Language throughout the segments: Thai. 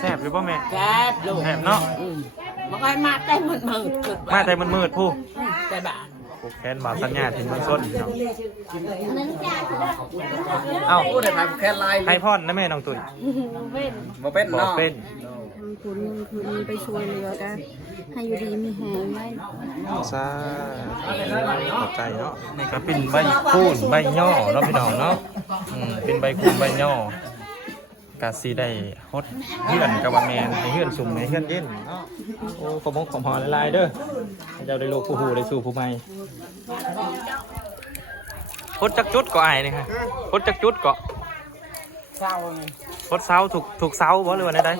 แซ่บหรือเปล่าแม่แซ่บลูกแซ่บเนาะมันก็มาแต่มืดมาแต่มันมืดผู้แต่บ้านผูกแขนบ่าวสัญญาถึงมันส้นเนาะเอ้าพูดได้ครับแค่ลายให้พรนะแม่น้องตุ้ยบ่เป็นบ่เนาะเป็นทำคุณคืนไปช่วยเหลือกันให้อยู่ดีมีแหงไว้ซาเข้าใจเนาะนี่ก็เป็นใบคูนใบย่อเนาะพี่น้องเนาะเป็นใบคูนใบย่อกาสีได้ฮดเฮือนกับว่าแมนให้เฮือนสุ่มให้เฮือนเย็นเนาะโอ้ขมกขมหอหลายๆเด้อให้เจ้าได้ลูกผู้หูได้สู่ผู้ใหม่ฮดจักจุดก็อายนี่ค่ะฮดจักจุดก็เศร้าฮดเสาถูกเสาบ่หรือว่าได้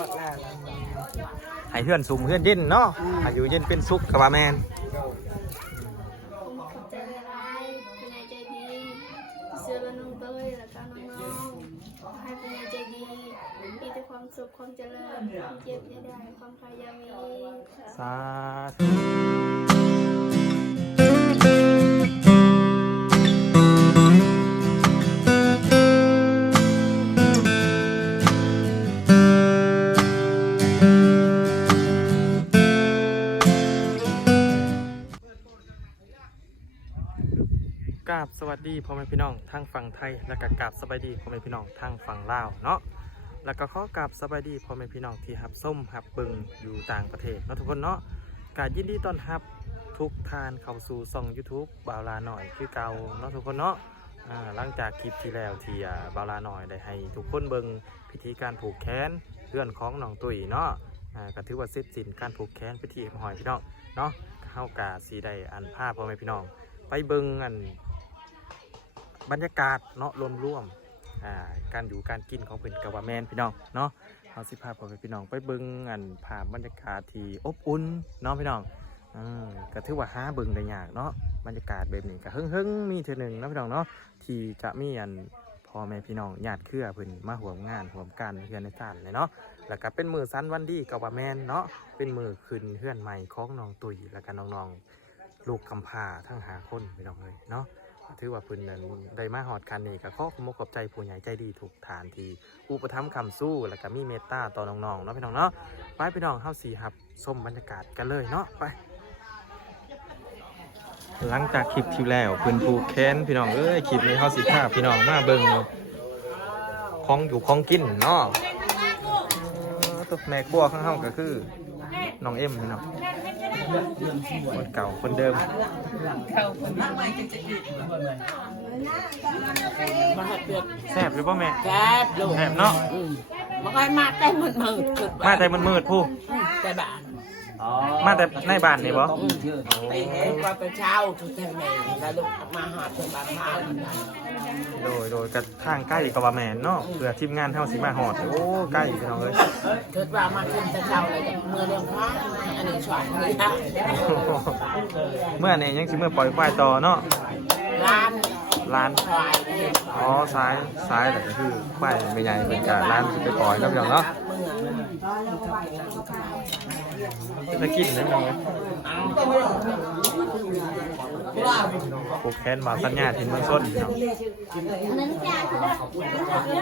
ให้เฮือนสุ่มเฮือนเย็นเนาะให้อยู่เย็นเป็นสุขกับว่าแมนใจร้ายเป็นใจดีเสื้อละน้องเต้ยแล้วก็น้องๆให้เป็นใจดีมีแต่ความสุขความเจริญเจ็บอย่าได้ความพยายามมีสาธุกราบสวัสดีพ่อแม่พี่น้องทางฝั่งไทยและก็กราบสบายดีพ่อแม่พี่น้องทางฝั่งลาวเนาะแล้วก็ขอกราบสบายดีพ่อแม่พี่น้องที่หับส้มหับบึงอยู่ต่างประเทศเนาะทุกคนเนาะกายินดีต้อนรับทุกทานเข้าสู่ช่อง YouTube บ่าวลาหน่อยคือเก่าเนาะทุกคนเนาะหลังจากคลิปที่แล้วที่บ่าวลาหน่อยได้ให้ทุกคนเบิ่งพิธีการผูกแขนเพื่อนของน้องตุ้ยเนาะก็ถือว่าเสร็จสิ้นการผูกแขนพิธีหอยพี่น้องเนาะเฮากาสีได้อันภาพพ่อแม่พี่น้องไปเบิ่งอันบรรยากาศเนาะรวมการอยู่การกินของเป็นกะว่าแมนพี่น้องเนาะเอาสิพาพ่อแม่พี่น้องไปเบิ่งอันภาพบรรยากาศที่อบอุ่นเนาะพี่น้องก็ถือว่าหาเบิ่งได้ยากเนาะบรรยากาศแบบนี้ก็เฮิงๆมีเท่านึงนะพี่น้องเนาะที่จะมีอันพ่อแม่พี่น้องญาติเครือเพิ่นมาร่วมงานร่วมกันเฮือนในศาลเลยเนาะแล้วก็เป็นมือสันวันดีกะว่าแมนเนาะเป็นมือขึ้นเฮือนใหม่ของน้องตุ้ยแล้วก็น้องๆลูกกำพร้าทั้ง5คนพี่น้องเลยเนาะถือว่าเพิ่นนั้นได้มาฮอดคันนี้ก็ขอขอบใจผู้ใหญ่ใจดีทุกฐานที่อุปถัมภ์คำสู้แล้วก็มีเมตตาต่อน้องๆเนาะพี่น้องเนาะไปพี่น้องเฮาสิรับชมบรรยากาศกันเลยเนาะไปหลังจากคลิปที่แล้วเพิ่นผูกแขนพี่น้องเอ้ยคลิปนี้เฮาสิพาพี่น้องมาเบิ่งของอยู่ของกินเนาะตัวแม่ครัวข้างเฮาก็คือน้องเอ็มพี่น้องคนเก่าคนเดิมแซ่บหรือเปล่าแม่แซ่บลูกแซ่บเนาะมันก็มาแต่มืดมาแต่มันมืดผู้แต่บ้านมาแต่ในบ้านนี่บ่ไปเห็นว่าเป็นเช้าทุกท่านแม่แล้วลูกมาหาถึงบ้านเช้าโดยกระทางใกล้กับว่าแม่เนาะเพื่อทีมงานเฮาสิมาฮอดโอ้ใกล้พี่น้องเอ้ยคิดว่ามาขึ้นแต่เช้าเลยเมื่อเรื่องพระอันนี้ช่วยเลยนะเมื่อนี้ยังสิเมื่อปล่อยควายต่อเนาะร้านอ๋อซ้ายแต่ก็คือควายไม่ใหญ่เป็นกะร้านสิไปปล่อยครับพี่น้องเนาะจะกินได้มั้ยผูกแขนบ่าวสัญญาถึงมันส้นพี่น้อง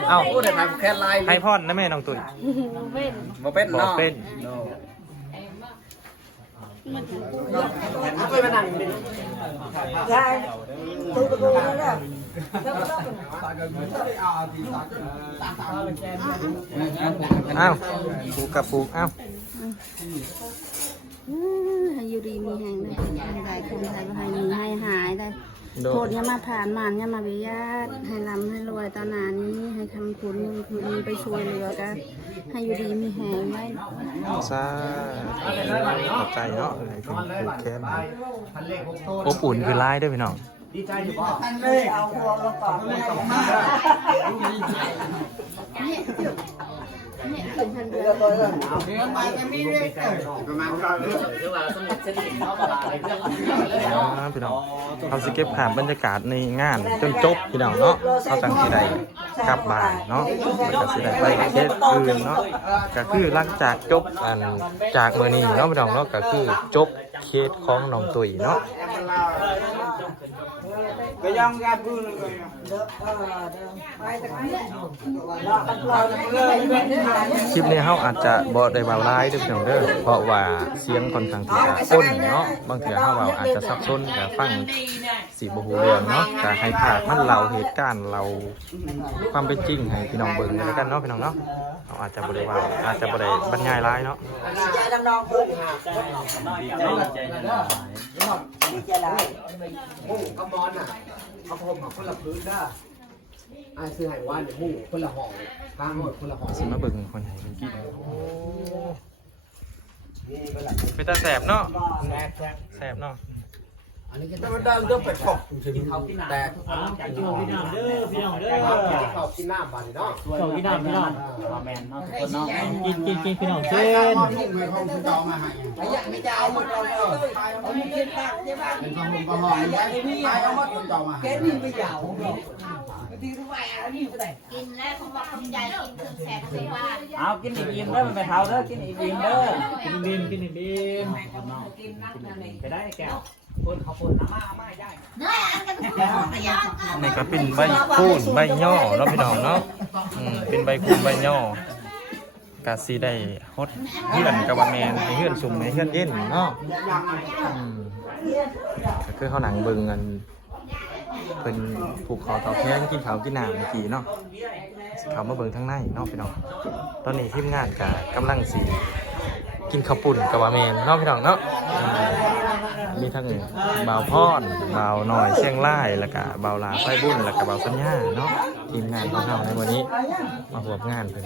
เอ้าพูดได้ครับแค่ลายให้พรนะแม่น้องตุ้ยบ่เป็นเนาะเป็นใช่ตู้ประตูนั่นแหละอ้าวผูกกับผูกอ้าวให้อยู่ดีมีแหงได้คนใดคนใดให้ยิงให้หายได้โทษอย่ามาผ่านมานอย่ามาเบียดให้ร่ำให้รวยตอนนานี้ให้ทำคุณคืนไปช่วยเหลือกันให้อยู่ดีมีแหงไว้ซาเข้าใจเนาะไหนถึงผูกแขนอบอุ่นคือร้ายด้วยพี่น้องดีใจอยู่ป่ะเลยเอาหัวลงก่อนเลยพี่น้องเขาสิเก็บภาพบรรยากาศในงานจนจบพี่น้องเนาะเขาจังสิได้กลับบ้านเนาะแล้วก็สิได้ไปเคสอื่นเนาะก็คือหลังจากจบจากมื้อนี้เนาะพี่น้องเนาะก็คือจบเคสของน้องตุ้ยเนาะ ย่องยาพื้นเลย คลิปนี้เฮาอาจจะบ่ได้เว้าหลายเด้อพี่น้องเด้อเพราะว่าเสียงค่อนข้างที่จะต้นเนาะบางเทื่อเฮาเว้าอาจจะสับสนก็ฟังสิบ่ฮู้เรื่องเนาะก็ให้ภาคมันเล่าเหตุการณ์เราความเป็นจริงให้พี่น้องเบิ่งแล้วกันเนาะพี่น้องเนาะเฮาอาจจะบ่ได้เว้าอาจจะบ่ได้บรรยายหลายเนาะ ดีใจดำนองพื้นค่ะดีใจหลายหมู่กระมอนอ่ะเขาพรมคนละพื้นได้ไอ้ซื้อไห้ว่านหมู่คนละห้องข้างหมดคนละห้อง สิมาเบิ่งคนให้เพิ่นกินเป็นตาแสบเนาะแสบเนาะ อันนี้ก็มันดังเด้อเป็ดกบกินเขากินแตก พี่น้องเด้อพี่น้องเด้อ เขากินน้ำบานเนาะ เขากินน้ำพี่น้อง แมนเนาะทุกคนเนาะ กินพี่น้องเช่น ไอ้ยังไม่จะเอาหมดเราเลยเอาหมดกินบ้างใช่ไหมเป็นของผมก็ห่อไปเอาหมดผมจะมาแค่นี้ไม่ยาวดีทุกวันอันนี้ก็ได้ กินแล้วผมบอกคุณยายกินเครื่องแสบสิว่า เอากินอีกอิ่มเด้อไปเท้าเด้อกินอีกอิ่มเด้อ กินบีมไปได้แก้ว คนเขาคนอาม่าย่าย เนื้ออันกันทุกคนก็ยอม นี่ก็เป็นใบคูนใบย่อเนาะพี่น้องเนาะเป็นใบคูนใบย่อกะสิได้ฮดเฮือนกับว่าแม่นให้เฮือนสุ่มให้เฮือนเย็นเนาะก็คือเฮาหนังเบิ่งกันเพิ่นผูกคอต่อแขนกินข้าวกินน้ำเมื่อกี้เนาะเขามาเบิ่งทางในเนาะพี่น้องตอนนี้ทีมงานก็กำลังสิกินข้าวปุ่นกับว่าแม่นเนาะพี่น้องเนาะมีทั้งบ่าวพรบ่าวหน่อยเชียงรายแล้วก็บ่าวลาไฟบุญแล้วก็บ่าวสัญญาเนาะทีมงานของเราในวันนี้มาร่วมงานเพิ่น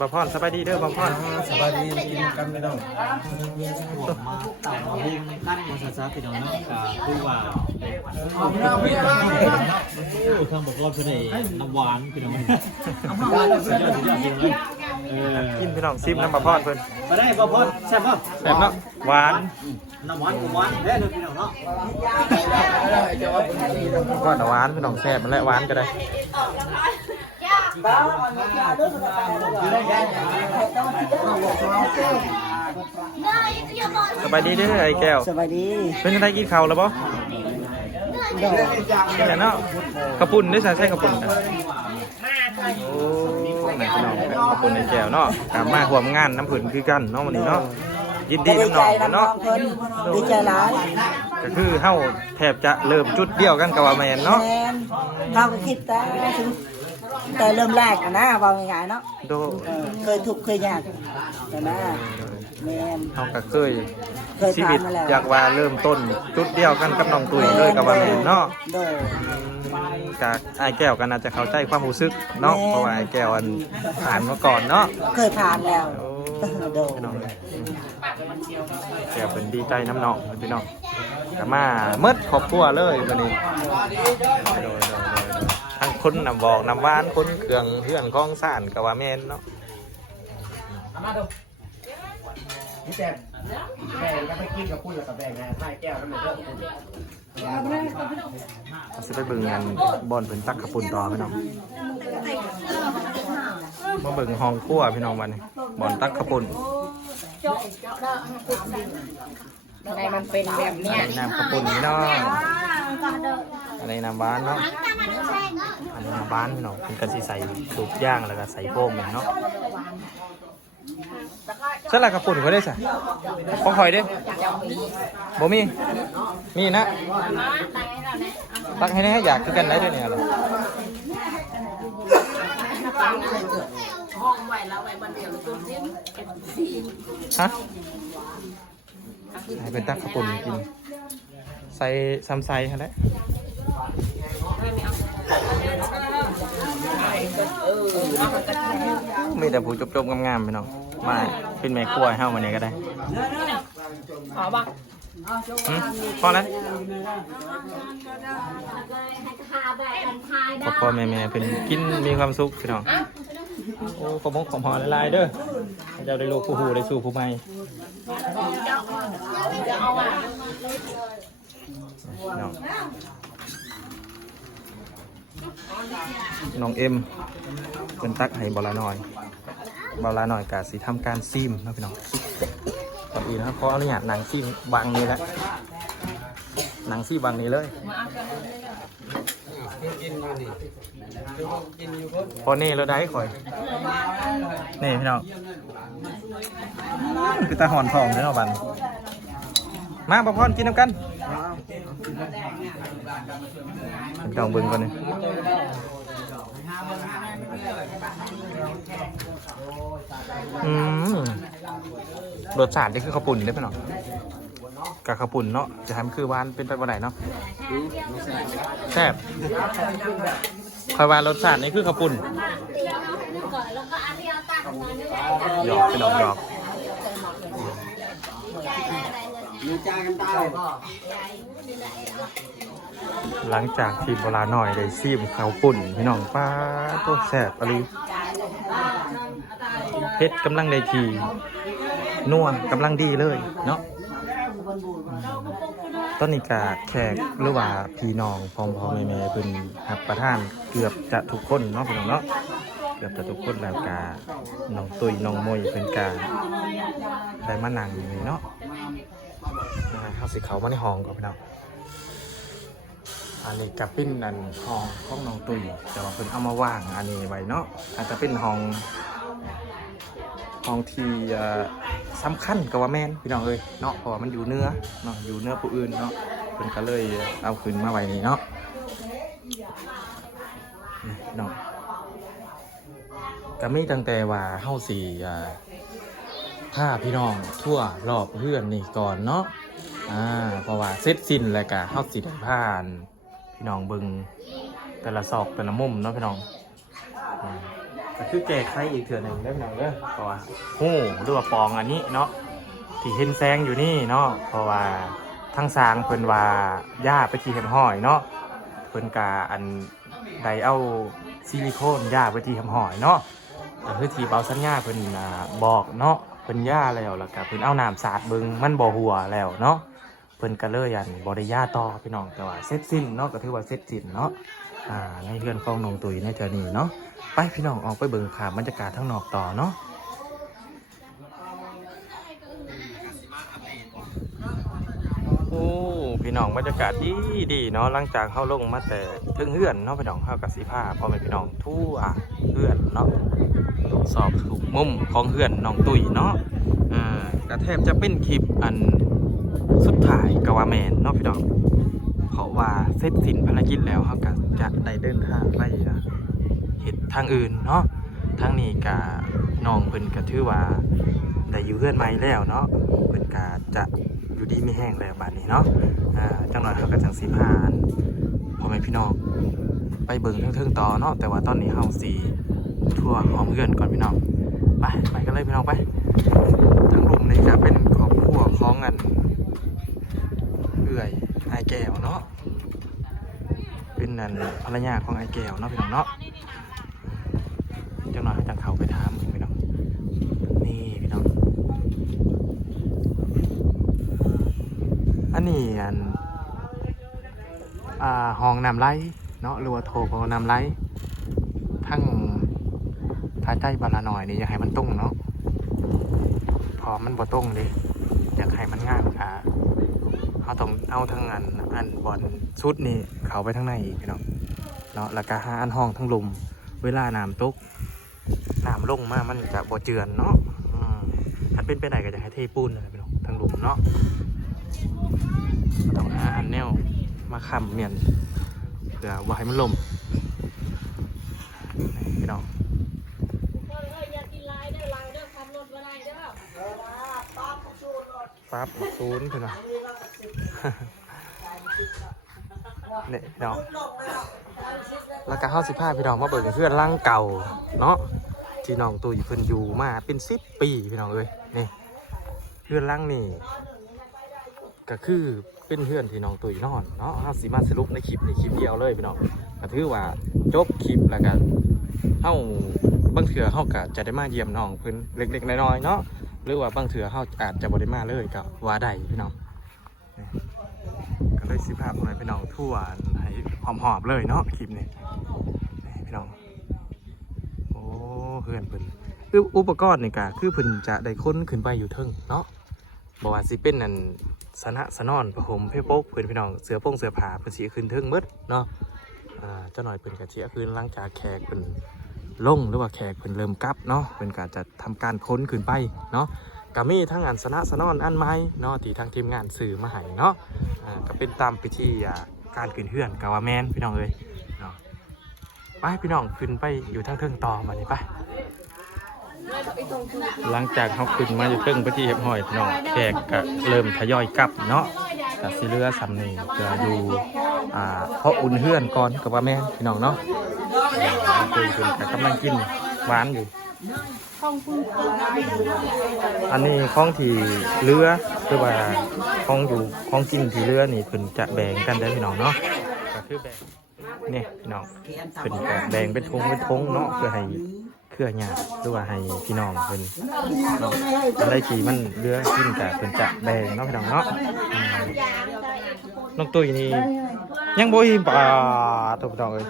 บ่าวพรสบายดีเด้อบ่าวพรสบายดีกินกันไม่ต้อง บีมตั้งมาซาพี่น้องเนาะคือว่าข้างบอกรอดเพื่อนน้ำหวานพี่น้องสุดยอดพี่น้องกินพี่น้องซิมน้ำบ่าวพรเพิ่น มาได้พ่อพ่อแซ่บป่ะ แซ่บเนาะหวาน น้ำหวานหวานได้เลยพี่น้องเนาะ ก็หวานพี่น้องแซ่บมันและหวานก็ได้สบายดีเด้อไอ้แก้ว สวัสดี เป็นยังไงกินข้าวแล้วบ่กินแล้วเนาะข้าวปุ้นได้ใส่ข้าวปุ้นกันโอ้ไหนพี่น้องข้าวปุ้นไอ้แก้วเนาะกลับมาร่วมงานน้ำผึ้งคือกันเนาะวันนี้เนาะยินดีน้ำหนองเนาะ ดีใจหลาย ก็คือเฮาแทบจะเริ่มจุดเดียวกันกับว่าแม่นเนาะ แมนเขาก็คิดแต่เริ่มแรกนะว่าง่ายๆเนาะ โด เคยทุกข์เคยยากแต่นะแมน เฮาก็เคย เคย ชี ผ่า วิ น ต มาแล้ว อยากว่าเริ่มต้นจุดเดียวกันกับน้องตุ้ยเลยกับว่าแม่นเนาะ โดย จากไอ้แก้วก็น่าจะเข้าใจความรู้สึกเนาะเพราะว่าไอ้แก้วอันผ่านมาก่อนเนาะ เคยผ่านแล้ว โอ้ โดย พี่น้องแก้วเป็นดีใจน้ำเนาะพี่น้องก็มาเมิดครอบครัวเลยวันนี้โดยทั้งคนนำบอกนำหวานคนเครื่องเรื่องของสานกับว่าแม่นเนาะ มาดูนี่แต่แบ่งกันไปกินกับคุยกับแบ่งไงให้แก้วน้ำมันเยอะ เราจะไปเบิ่งงานบอลเป็นตักกระปุ่นต่อพี่น้องมาเบิ่งห้องครัวพี่น้องวันนี้บอลตักกระปุ่น ในมันเป็นแบบเนี้ย อันนี้น้ำกระปุ่นพี่น้องอันนี้น้ำบ้านเนาะอันนี้น้ำบ้านพี่น้องเป็นกระสีใส่สูบย่างแล้วก็ใส่โฟมเนาะใช่ละกระปุ่นเขาได้สิพอคอยเด้บ่มีมีนะตักให้ได้อยากคือกันได้ด้วยเนี่ยหรอ ห้องไว้แล้วไว้บันเดียวจุดจิ้ม ฮะให้เป็นตักกระปุ่นกินใส่ซ้ำใส่ฮะแหละมีแต่ผู้จบๆงามๆไปเนาะมาเป็นแม่ครัวให้เฮาวันนี้ก็ได้พอบ้างพอแล้วพ่อแม่เป็นกินมีความสุขพี่น้องโอ้ขอบคุณขอบหอละลายเด้อเจ้าได้ลูกผู้หูได้สู่ผู้ใหม่น้องเอ็มเป็นตักให้บอลาหน่อยกาสิทำการซิมนะพี่น้อง ก่อนอื่นนะครับขออนุญาตหนังซีวางนี้แหละหนังซีวางนี้เลยพอนี่เราได้ข่อยนี่พี่น้องคือตาหอนทองเนาะบันมาบ่พรกินน้ำกันพี่น้องเบิ่งก่อนนี่รสชาตินี่คือข้าวปุ่นได้ไหมเนาะกับข้าวปุ่นเนาะจะทำคือหวานเป็นไปบ่ได้เนาะแซ่บคอยวานรสชาตินี่คือข้าวปุ่นหยอกเป็นหยอก มีจากันตาย หลังจากทีมโบราณหน่อยได้ซีมข้าวปุ่นพี่น้องป้าตัวแซ่บอะไรเผ็ดกำลังได้ทีนัวกำลังดีเลยเนาะตอนนี้กะแขกหรือว่าพี่น้องพ่อแม่เพิ่นหับประทานเกือบจะทุกคนเนาะพี่น้องเนาะเกือบจะทุกคนแล้วกะน้องตุ้ยน้องมวยเป็นกาได้มานั่งอยู่นี่เนาะเข้าสิเขามาในห้องก่อนพี่น้องอันนี้กับเป็นอันห้องของน้องตุ้ยแต่ว่าเพิ่นเอามาว่างอันนี้ไว้เนาะอาจจะเป็นห้องที่สำคัญกับว่าแม่นพี่น้องเลยเนาะเพราะว่ามันอยู่เนื้อเนาะอยู่เนื้อผู้อื่นเนาะเพิ่นก็เลยเอาขึ้นมาไว้นี่เนาะเนาะก็มีตั้งแต่ว่าเฮาสิพาพี่น้องทั่วรอบเพื่อนนี่ก่อนเนาะเพราะว่าเสร็จสิ้นแล้วก็เฮาสิได้พาพี่น้องเบิ่งแต่ละซอกแต่ละมุมเนาะพี่น้องก็คือแก้ไขอีกเถื่อหนึ่งได้พี่น้องเด้อเพราะว่าหูหรือว่าปองอันนี้เนาะที่เห็นแสงอยู่นี่เนาะเพราะว่าทั้งสางเพิ่นว่าย่าไปที่เห็นห้อยเนาะเพิ่นกาอันใดเอาซิลิโคนย่าไปที่เห็นห้อยเนาะแต่คือที่เบาสัญญาเพิ่นบอกเนาะเพิ่นย่าแล้วก็เพิ่นเอาน้ำสาดเบิ่งมันบ่หัวแล้วเนาะเพิ่นก็เลยบ่ได้ย่าต่อพี่น้องแต่ว่าเสร็จสิ้นเนาะก็ถือว่าเสร็จสิ้นเนาะในเรือนของน้องตุ้ยในเทื่อนี้เนาะไปพี่น้องออกไปเบิ่งภาพบรรยากาศข้างนอกต่อเนาะโอ้พี่น้องบรรยากาศดีเนาะหลังจากเข้าลงมาแต่ถึงเฮือนเนาะพี่น้องเข้ากับสีผ้าพ่อแม่พี่น้องทั่วเฮือนเนาะสอบถูกมุมของเฮือนน้องตุ้ยเนาะกระแทบจะเป็นคลิปอันสุดท้ายกว่าแมนเนาะพี่น้องเพราะว่าเสร็จสิ้นภารกิจแล้วเขาก็จะได้เดินทางไปเหตุทางอื่นเนาะทางนี้กับน้องเพิ่นก็ถือว่าได้อยู่เฮือนใหม่แล้วเนาะเพิ่นก็จะอยู่ดีไม่แห้งแล้วบาดนี้เนาะจังหน่อยเขาก็จังสีผ่านพ่อแม่พี่น้องไปเบิ่งเทิงๆต่อเนาะแต่ว่าตอนนี้เฮาสีทั่วห้องเฮือนก่อนพี่น้องไปกันเลยพี่น้องไปทางลุมนี่จะเป็นครอบครัวของกันเอื่อยไอแก้วเนาะเป็นนั่นภรรยาของไอแก้วเนาะพี่น้องเนาะจังหน่อยจังเขาไปถามพี่น้องนี่พี่น้องอันนี้ห้องน้ำไหลเนาะหรือว่าโถของน้ำไหลทั้งภายใต้บาลาหน่อยนี่อยากให้มันตรงเนาะพอมันบ่ตรงเลยอยากให้มันง่ายเขาต้องเอาทั้งอันบอลชุดนี่เขาไปทั้งในอีกพี่น้องเนาะแล้วก็หาอันห้องทั้งลุมเวลาน้ำตกน้ำลงมามันจะบ่เจือนเนาะถ้าเป็นไปไหนก็จะให้เทปูนอะไรพี่น้องทั้งลุมเนาะต้องหาอันแนวมาค้ำเมียนเพื่อว่าให้มันลมพี่น้องปั๊บศูนย์พี่น้องเนี่ยพี่น้องแล้วก็เข้า15พี่น้องมาเบิกเพื่อนร่างเก่าเนาะที่น้องตุ้ยเพิ่นอยู่มาเป็น10 ปีพี่น้องเอ้ยนี่เพื่อนร่างนี่ก็คือเป็นเพื่อนที่น้องตุ้ยนอนเนาะเข้าสิมาสรุปในคลิปเดียวเลยพี่น้องก็ถือว่าจบคลิปแล้วกันเข้าบางเถื่อเข้าก็จะได้มาเยี่ยมน้องเพิ่นเล็กๆน้อยๆเนาะหรือว่าบางเถื่อเข้าอาจจะบ่ได้มาเลยก็ว่าได้พี่น้องก็เลย15พ่อแม่พี่น้องทั่วให้หอมๆเลยเนาะคลิปนี้พี่น้องโอ้เพื่อนเพิ่นอุปกรณ์นี่ก็คือเพิ่นจะได้ค้นขึ้นไปอยู่เทิงเนาะ บ่ว่าสิเป็นนั่นสนะสนอนประหมเพโป๊กเพื่อนพี่น้องเสือโป่งเสือผาเพิ่นสิขึ้นเทิงหมดเนาะเจ้าหน่อยเพิ่นก็สิขึ้นหลังจากแขกเพิ่นลงหรือว่าแขกเพิ่นเริ่มกลับเนาะเพิ่นก็จะทำการค้นขึ้นไปเนาะก็มีทั้งอันสนะสนอนอันไม้เนาะที่ทางทีมงานสื่อมาให้เนาะก็เป็นตามพิธีการขึ้นเฮือนกะว่าแม่นพี่น้องเอ้ยเนาะไปพี่น้องขึ้นไปอยู่ทางเทิงต่อมานี่ไปหลังจากเขาขึ้นมาอยู่เทิงพิธีเรียบร้อยพี่น้องแขกก็เริ่มทยอยกลับเนาะก็สิเหลือสำนี้จะอยู่เพราะอุ่นเฮือนก่อนกับว่าแม่นพี่น้องเนาะตื่นขึ้นก็กำลังกินหวานอยู่อันนี้ของที่เรือคือว่าของอยู่ของกินที่เรือนี่เพิ่นจะแบ่งกันได้พี่น้องเนาะก็คือแบ่งนี่พี่น้องเพิ่นก็แบ่งเป็นทงเนาะเพื่อให้เครือญาติหรือว่าให้พี่น้องเพิ่นเนาะอะไรที่มันเรือกินก็เพิ่นจะแบ่งเนาะพี่น้องเนาะน้องตุ้ยนี่ยังบ่อิ่มป่าถูกต้องเลย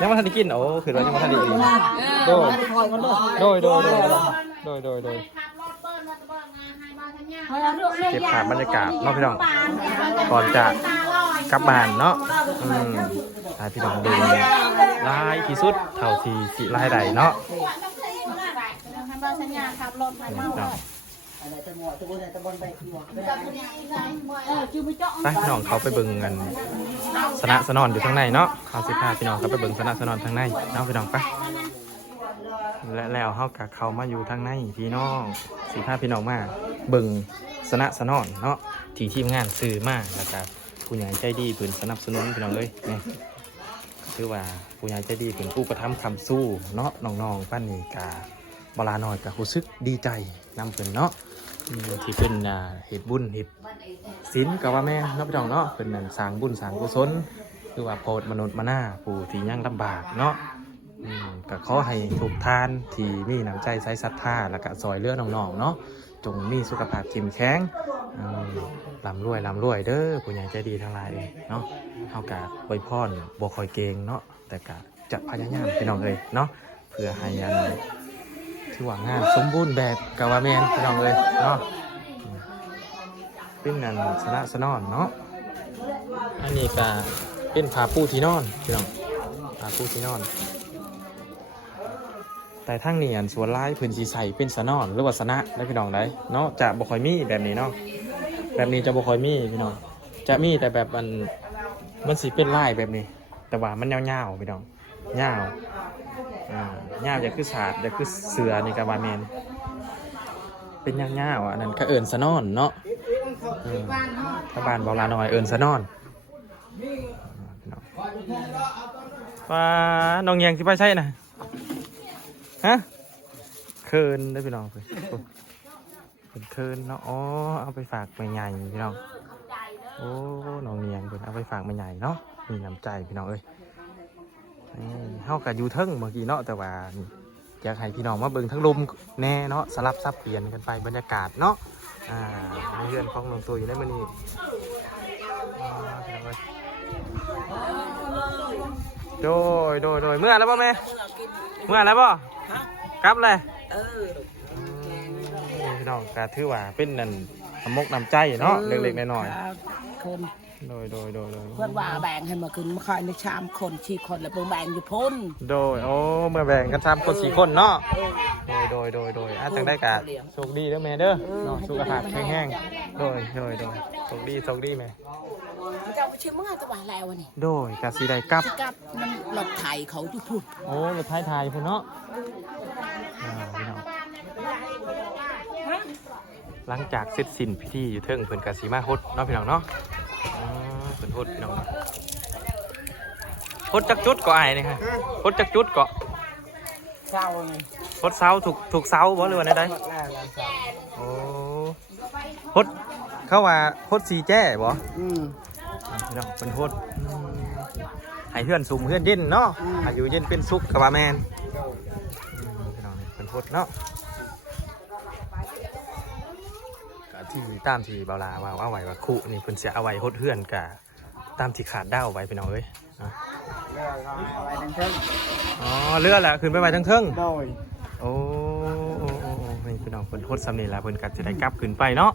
ยังไม่ทันได้กินโอ้คือว่ายังไม่ทันได้กินโดยเก็บภาพบรรยากาศเนาะพี่น้องก่อนจะกลับบ้านเนาะให้พี่น้องดูลายที่สุดเท่าที่สิลายใดเนาะไปพี่น้องเขาไปเบิ่งกันสนะสนอนอยู่ข้างในเนาะเขาสิพาพี่น้องเขาไปเบิ่งสนะสนอนข้างในเนาะพี่น้องไปและแล้วเขากับเขามาอยู่ข้างในพี่น้องสิพาพี่น้องมาเบิ่งสนะสนอนเนาะที่ทีมงานซื้อมาแล้วก็ผู้ใหญ่ใจดีเพิ่นสนับสนุนพี่น้องเลยนี่คือว่าผู้ใหญ่ใจดีเพิ่นผู้ประทับคำสู้เนาะน้องๆป้านี่กาบลาน้อยกับรู้สึกดีใจนำเพิ่นเนาะที่เป็นเหตุบุญเหตุศีลกับว่าแม่เนาะพี่น้องเนาะเป็นสร้างบุญสร้างกุศลคือว่าโปรดมนุษย์มาหน้าผู้ที่ยังลำบากเนาะก็ขอให้ทุกท่านที่มีน้ำใจใส่ศรัทธาแล้วก็ซอยเลือน้องๆเนาะจงมีสุขภาพเข้มแข็งร่ำรวยเด้อผู้ใหญ่ใจดีทั้งหลายเนาะเฮาก็อวยพรบ่ค่อยเก่งเนาะแต่ก็จะพยายามพี่น้องเลยเนาะเพื่อให้ถือว่างานสมบูรณ์แบบกะว่าแมนพี่น้องเลยเนาะเป็นงานสนะสนอนเนาะอันนี้ก็เป็นผ้าปูที่นอนพี่น้องผ้าปูที่นอนแต่ทั้งนี้อันส่วนลายพื้นสีใสเป็นสนอนหรือว่าสนะได้พี่น้องได้เนาะจะบ่ค่อยมีแบบนี้เนาะแบบนี้จะบ่ค่อยมีพี่น้องจะมีแต่แบบมันสีเป็นลายแบบนี้แต่ว่ามันยาวๆพี่น้องยาวจะคือศาสตร์จะคือเสือนี่กับวาเมนเป็นยาวๆอันนั้นก็เอิญสนอนเนาะถ้าบ้านบอกลาหน่อยเอิญสนอนป้าน้องเงียงที่ไปใช่นะฮะเคินได้พี่น้องเป็นเคินเนาะอ๋อเอาไปฝากแม่ใหญ่พี่น้องโอ้น้องเงียงเป็นเอาไปฝากแม่ใหญ่เนาะมีน้ำใจพี่น้องเอ้ยเฮากับยูเทิงเมื่อกี้เนาะแต่ว่าอยากให้พี่น้องมาเบิ่งทั้งลมแน่เนาะสลับซับเปลี่ยนกันไปบรรยากาศเนาะในเรือนของลงตัวอยู่ในมื้อนี้โดยเมื่อแล้วป่ะแม่เมื่อแล้วป่ะกลับเลยพี่น้องก็ถือว่าเป็นนั่นมกน้ำใจเนาะเล็กๆน้อยๆโดยเพื่อนว่าแบ่งให้มาขึ้นมาคอยในชามคนชีคนแล้วเพิ่งแบ่งอยู่พ้นโดยเมื่อแบ่งกัน3 คน4 คนเนาะโดยจังได้กะโชคดีเด้อแม่เด้อเนาะสุขภาพแข็งแรงโดยโชคดีแม่เจ้าไปเชื่อเมื่อจะว่าแล้วนี่โดยกะสิได้กลับมันหลบไทยเขาที่พูดโอ้รถไทยพุ่นเนาะหลังจากเสร็จสิ้นพิธีอยู่เทิงเพิ่นกะสิมาฮดเนาะพี่น้องเนาะเพิ่นฮดพี่น้องฮดจักจุดก็อายนี่ฮะฮดจักจุดก็เศร้าฮดเสาถูกเสาบ่หรือว่าได้โอ้ฮดเขาว่าฮดสีแจ้บ่พี่น้องเป็นฮดให้เพื่อนสุ่มเพื่อนเย็นเนาะอายุเย็นเป็นสุขกับว่าแมนพี่น้องเป็นฮดเนาะที่ตามที่เบาลาว่าเอาไว้ว่าคู่นี่เพิ่นเสียเอาไว้ฮดเพื่อนกะตามที่ขาดดาวไว้พี่น้องเอ้ยอ๋อเลือดแหละขึ้นไปไว้ทั้งเทิงโอ้นี่ พี่น้องเพิ่นฮดสำเนียงแล้วเพิ่นก็จะได้กลับขึ้นไปเนาะ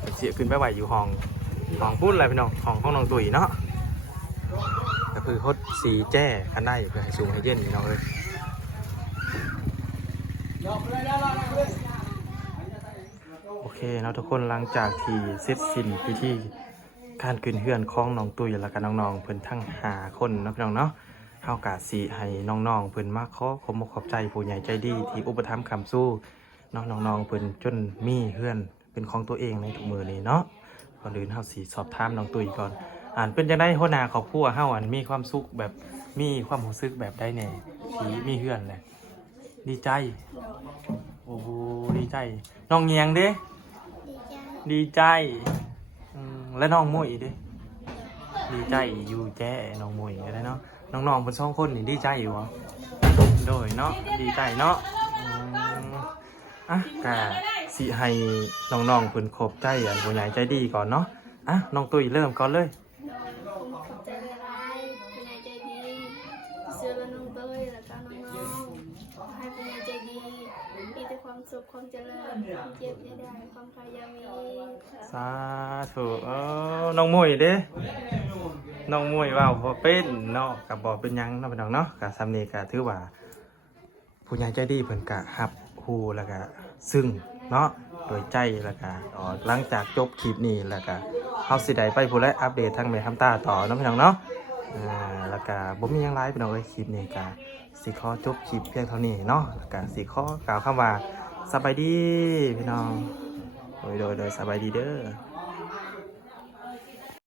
เพิ่นเสียขึ้นไปไหวอยู่ห้องพูดอะไรพี่น้องห้องน้องตุ๋ยเนาะก็คือฮดสีแจ้กันได้เพื่อให้สูงให้เย็นพี่น้องเลยโอเคเนาะทุกคนหลังจากที่เสร็จสิ้นพิธีการขึ้นเฮือนของน้องตุ๋ยแล้วก็น้องๆเพิ่นทั้ง5คนเนาะพี่น้องเนาะเฮากะสิให้น้องๆเพิ่นมาขอบใจผู้ใหญ่ใจดีที่อุปถัมภ์คำสู้เนาะน้องๆเพิ่นจนมีเฮือนเป็นของตัวเองในทุกมื้อนี้เนาะก่อนอื่นเฮาสิสอบถามน้องตุ๋ยก่อนเป็นจังได๋หัวหน้าครอบครัวเฮามีความสุขแบบมีความรู้สึกแบบใดแน่ที่มีเฮือนแหละดีใจโอ้โหดีใจน้องเงียงเด้ดีใจและน้องมุ้ยเด้ดีใจอยู่แจ้น้องมุ้ยก็ได้เนาะน้องๆเพิ่น2คนนี่ดีใจอยู่บ่โดยเนาะดีใจเนาะกะสิให้น้องๆเพิ่นขอบใจผู้ใหญ่ใจดีก่อนเนาะน้องตุ้ยเริ่มก่อนเลย ขอบใจหลายๆผู้ใหญ่ใจดีเสื้อละน้องเต้ยแล้วก็น้องๆให้ผู้ใหญ่ใจดีมีแต่ความสุขความเจริญความเจ็บอย่าได้ความพยายามมี สาธุน้องมุ้ยเด้น้องมุ้ยว่าบ่เป็นเนาะก็บ่เป็นหยังเนาะพี่น้องเนาะก็ซ้ำนี้ก็ถือว่าผู้ใหญ่ใจดีเพิ่นก็รับรู้แล้วก็ซึ้งเนาะโดยใจแล้วก็หลังจากจบคลิปนี้แล้วก็เฮาสิได้ไปผู้และอัปเดตทางแม่คำตาต่อเนาะพี่น้องเนาะแล้วก็บ่มีหยังหลายพี่น้องเอ้ยคลิปนี้ก็สิขอจบคลิปเพียงเท่านี้เนาะแล้วก็สิขอกล่าวคำว่าสบายดีพี่น้องโดยสบายดีเด้อ